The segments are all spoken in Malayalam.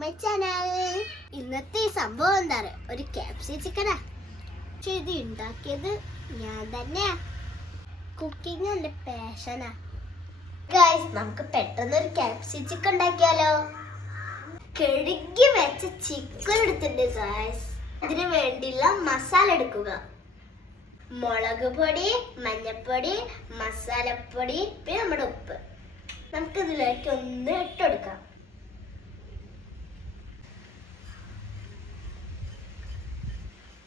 My channel. ഇന്നത്തെ സംഭവം എന്താ പറയുക ഒരു ക്യാപ്സി ചിക്കനാ പക്ഷെ ഇത് ഉണ്ടാക്കിയത് ഞാൻ തന്നെയാ. കുക്കിംഗ് എന്റെ പാഷനാ ഗായ്സ് നമുക്ക് പെട്ടെന്ന് ഒരു ക്യാപ്സി ചിക്കൻ ഉണ്ടാക്കിയാലോ കഴുകി വെച്ച ചിക്കൻ എടുത്തിട്ടുണ്ട് ഗായ്സ് ഇതിന് വേണ്ടിയുള്ള മസാല എടുക്കുക. മുളക് പൊടി മഞ്ഞപ്പൊടി മസാലപ്പൊടി പിന്നെ നമ്മുടെ ഉപ്പ്. നമുക്കിതിലേക്ക് ഒന്ന് ഇട്ടെടുക്കാം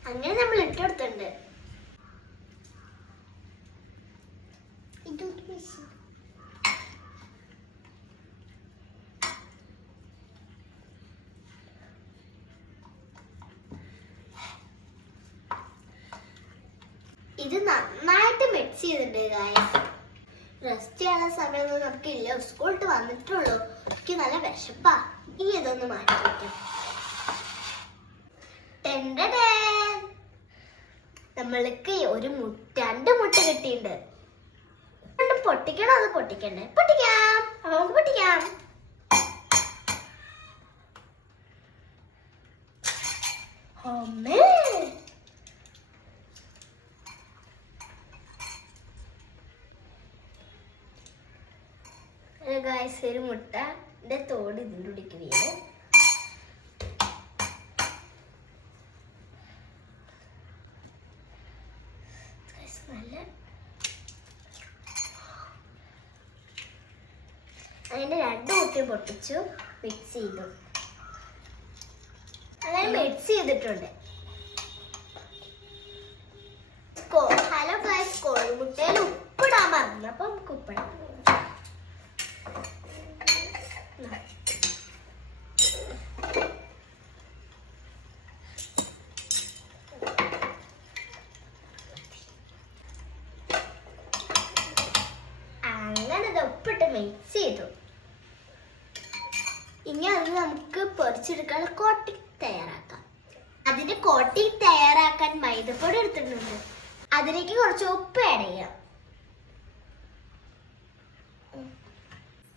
അങ്ങനെ നമ്മൾ ഇട്ടെടുത്തുണ്ട് ഇത് നന്നായിട്ട് മിക്സ് ചെയ്തിട്ടുണ്ട് ഗായസ് റെസ്റ്റ് ചെയ്യാനുള്ള സമയമൊന്നും നമുക്കില്ല. സ്കൂളിട്ട് വന്നിട്ടുള്ളൂ. എനിക്ക് നല്ല വിശപ്പാ. ഇനി ഇതൊന്ന് മാറ്റി വയ്ക്കാം ടെൻഡടേ. നമ്മൾക്ക് ഒരു മുട്ട രണ്ട് മുട്ട കിട്ടിയിട്ടുണ്ട്. രണ്ട് പൊട്ടിക്കണോ അത് പൊട്ടിക്കണ്ടേ? പൊട്ടിക്കാം. അപ്പൊ നമുക്ക് പൊട്ടിക്കാം. ഒരു മുട്ട തോട് ഇതിന്റെ ഉള്ളിലേക്ക് വീണ് Guys, നല്ല അതിന്റെ രണ്ട് മുട്ടയും പൊട്ടിച്ചു മിക്സ് ചെയ്തു. അങ്ങനെ മിക്സ് ചെയ്തിട്ടുണ്ട്. ഹലോ ഗായ്സ് കോഴിമുട്ടയിൽ ഉപ്പിടാൻ മറന്നു അപ്പം നമുക്ക് ഉപ്പിടാം. ഇത് ഉപ്പിട്ട് മിക്സ് ചെയ്തു. ഇനി അത് നമുക്ക് പൊരിച്ചെടുക്കാൻ കോട്ടി തയ്യാറാക്കാം. അതിന്റെ കോട്ടി തയ്യാറാക്കാൻ മൈദപ്പൊടി എടുത്തിട്ടുണ്ട്. അതിലേക്ക് കുറച്ച് ഉപ്പ് ആഡ് ചെയ്യാം.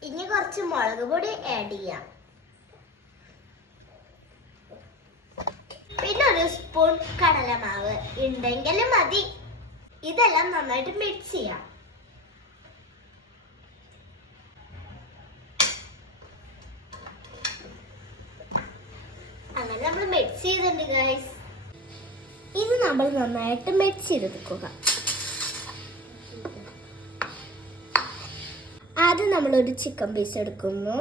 ഇനി കുറച്ച് മുളക് പൊടി ആഡ് ചെയ്യാം. പിന്നെ ഒരു സ്പൂൺ കടലമാവ്. ഉണ്ടെങ്കിൽ മതി. ഇതെല്ലാം നന്നായിട്ട് മിക്സ് ചെയ്യാം അങ്ങനെ നമ്മൾ മിക്സ് ചെയ്തിട്ടുണ്ട് ഗൈസ് ഇത് നമ്മൾ നന്നായിട്ട് മിക്സ് ചെയ്തെടുക്കുക. ആദ്യം നമ്മളൊരു ചിക്കൻ പീസ് എടുക്കുന്നു.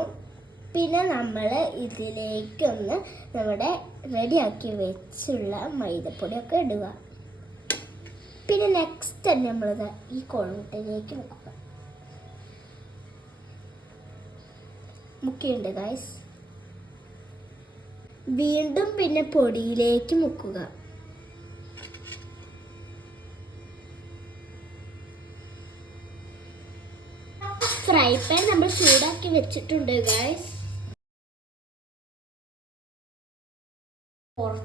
പിന്നെ നമ്മൾ ഇതിലേക്കൊന്ന് നമ്മുടെ റെഡിയാക്കി വെച്ചുള്ള മൈദപ്പൊടിയൊക്കെ ഇടുക. പിന്നെ നെക്സ്റ്റ് തന്നെ നമ്മളിത് ഈ കോഴിമുട്ടയിലേക്ക് മുക്കുക. മുക്കിയുണ്ട് ഗൈസ് വീണ്ടും പിന്നെ പൊടിയിലേക്ക് മുക്കുക. ഫ്രൈ പാൻ നമ്മൾ ചൂടാക്കി വെച്ചിട്ടുണ്ട് ഗൈസ് ഒരു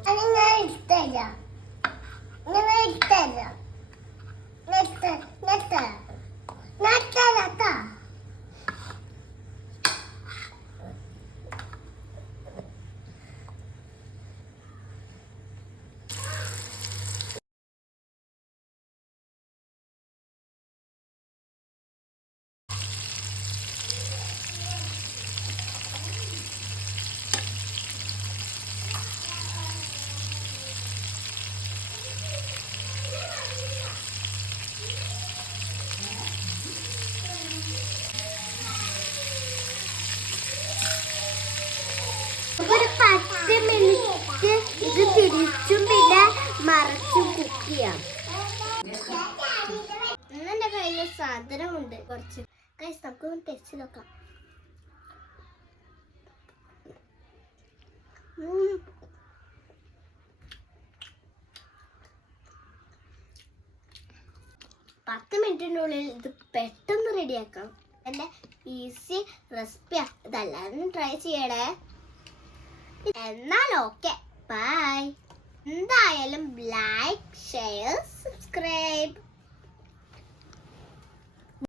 മറച്ചും കുക്ക് ചെയ്യാം എന്റെ കയ്യിൽ സാധനമുണ്ട്. കുറച്ച്. കൈസ് നമുക്ക് ടേസ്റ്റ് നോക്കാം. പത്ത് മിനിറ്റിനുള്ളിൽ ഇത് പെട്ടെന്ന് റെഡിയാക്കാം. നല്ല ഈസി റെസിപ്പിയാണ് ഇതെല്ലാവരും ട്രൈ ചെയ്യണേ. എന്നാൽ ഓക്കെ ബൈ എന്തായാലും ലൈക്ക് ഷെയർ സബ്സ്ക്രൈബ്